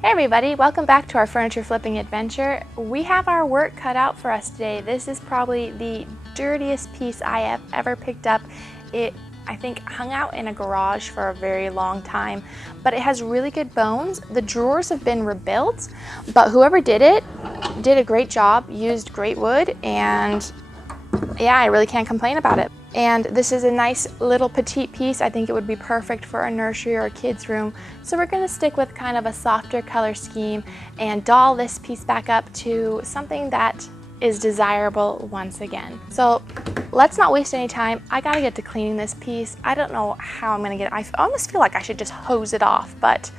Hey everybody, welcome back to our furniture flipping adventure. We have our work cut out for us today. This is probably the dirtiest piece I have ever picked up. It, I think, hung out in a garage for a very long time, but it has really good bones. The drawers have been rebuilt, but whoever did it did a great job, used great wood, and yeah, I really can't complain about it. And this is a nice little petite piece. I think it would be perfect for a nursery or a kid's room. So we're gonna stick with kind of a softer color scheme and doll this piece back up to something that is desirable once again. So let's not waste any time. I gotta get to cleaning this piece. I don't know how I'm gonna get it. I almost feel like I should just hose it off, but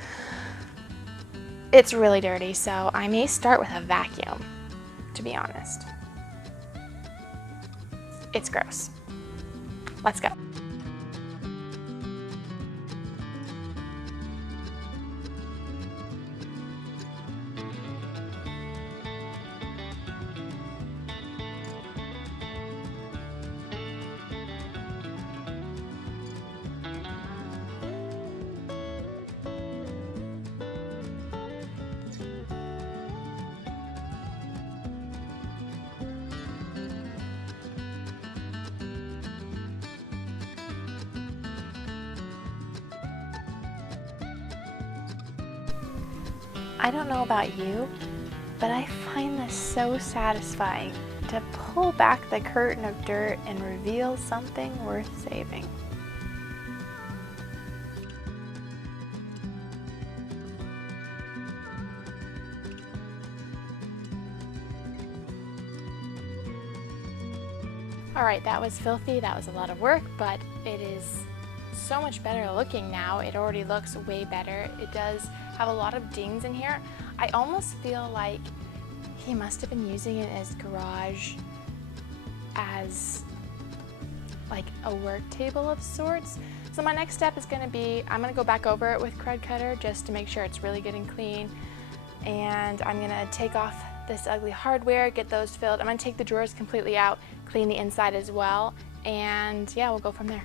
it's really dirty. So I may start with a vacuum, to be honest. It's gross. Let's go. I don't know about you, but I find this so satisfying to pull back the curtain of dirt and reveal something worth saving. Alright, that was filthy, that was a lot of work, but it is so much better looking now. It already looks way better. It does have a lot of dings in here. I almost feel like he must have been using it as garage, as like a work table of sorts. So my next step is going to be, I'm going to go back over it with Crud Cutter just to make sure it's really good and clean. And I'm going to take off this ugly hardware, get those filled. I'm going to take the drawers completely out, clean the inside as well, and yeah, we'll go from there.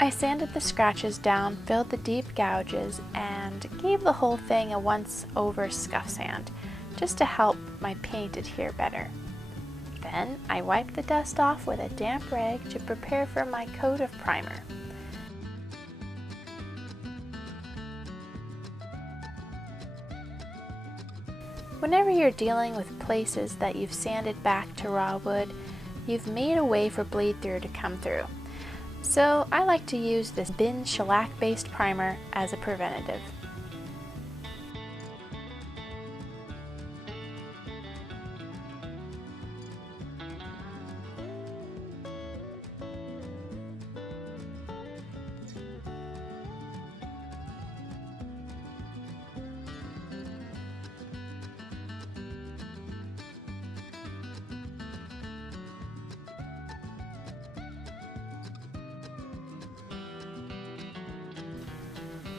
I sanded the scratches down, filled the deep gouges, and gave the whole thing a once-over scuff sand, just to help my paint adhere better. Then I wiped the dust off with a damp rag to prepare for my coat of primer. Whenever you're dealing with places that you've sanded back to raw wood, you've made a way for bleed through to come through. So I like to use this bin shellac-based primer as a preventative.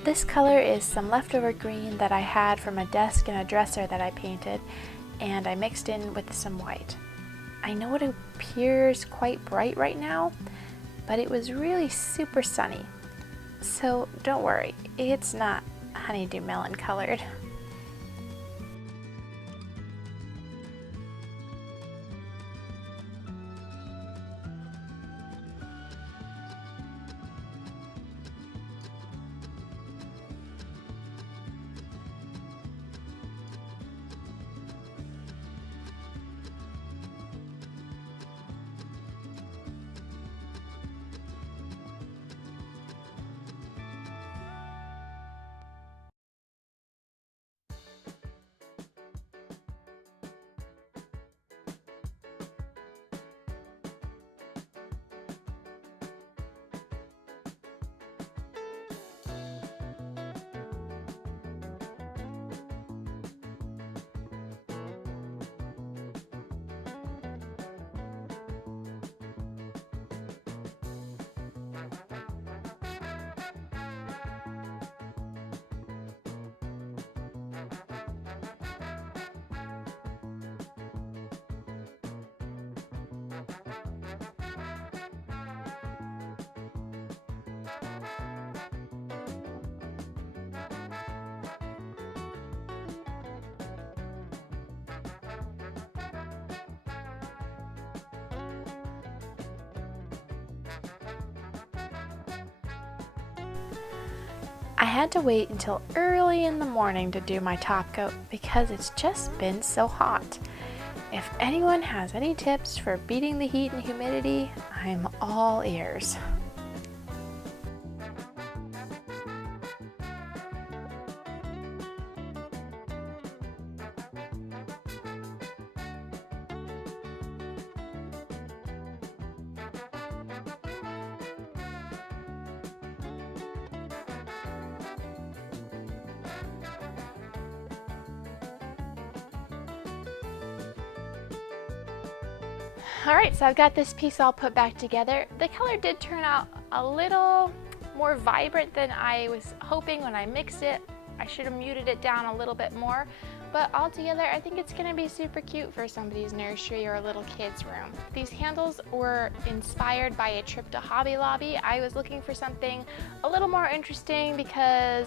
This color is some leftover green that I had from a desk and a dresser that I painted, and I mixed in with some white. I know it appears quite bright right now, but it was really super sunny. So don't worry, it's not honeydew melon colored. I had to wait until early in the morning to do my top coat because it's just been so hot. If anyone has any tips for beating the heat and humidity, I'm all ears. Alright, so I've got this piece all put back together. The color did turn out a little more vibrant than I was hoping when I mixed it. I should have muted it down a little bit more, but altogether I think it's going to be super cute for somebody's nursery or a little kid's room. These handles were inspired by a trip to Hobby Lobby. I was looking for something a little more interesting because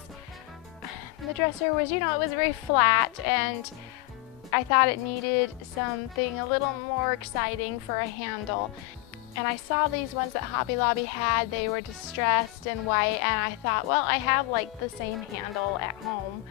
the dresser was, it was very flat, and I thought it needed something a little more exciting for a handle. And I saw these ones that Hobby Lobby had. They were distressed and white, and I thought, well, I have like the same handle at home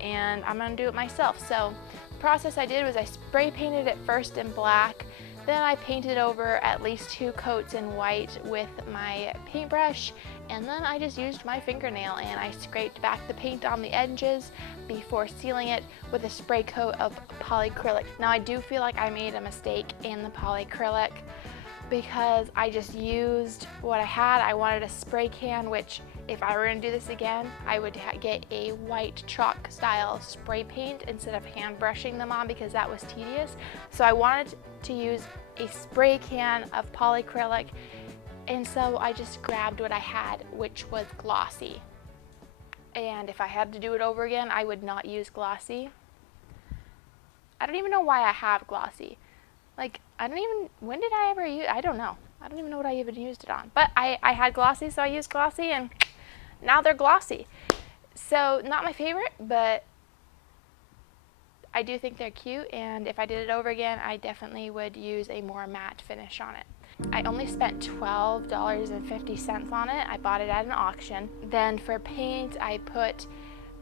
and I'm gonna do it myself. So the process I did was I spray painted it first in black, then I painted over at least 2 coats in white with my paintbrush, and then I just used my fingernail and I scraped back the paint on the edges before sealing it with a spray coat of polyacrylic. Now I do feel like I made a mistake in the polyacrylic because I just used what I had. I wanted a spray can, which if I were going to do this again, I would get a white chalk style spray paint instead of hand brushing them on because that was tedious. So I wanted to use a spray can of polyacrylic, and so I just grabbed what I had, which was glossy. And if I had to do it over again, I would not use glossy. I don't even know why I have glossy. Like, when did I ever use, I don't know. I don't even know what I even used it on. But I had glossy, so I used glossy, and now they're glossy. So, not my favorite, but I do think they're cute, and if I did it over again, I definitely would use a more matte finish on it. I only spent $12.50 on it. I bought it at an auction. Then for paint, I put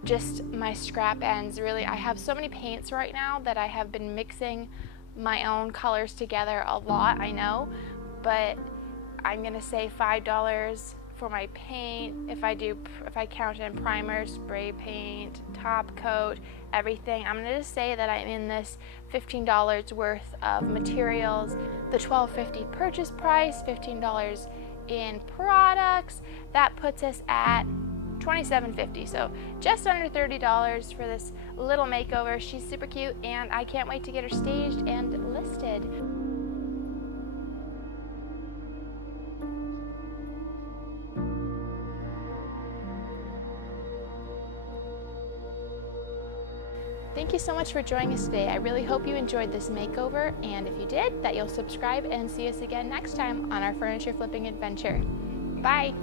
just my scrap ends. Really, I have so many paints right now that I have been mixing my own colors together a lot, I know, but I'm gonna say $5 for my paint. If I count in primer, spray paint, top coat, everything, I'm gonna just say that I'm in this $15 worth of materials. The $12.50 purchase price, $15 in products, that puts us at $27.50, so just under $30 for this little makeover. She's super cute, and I can't wait to get her staged and listed. Thank you so much for joining us today. I really hope you enjoyed this makeover, and if you did, that you'll subscribe and see us again next time on our furniture flipping adventure. Bye!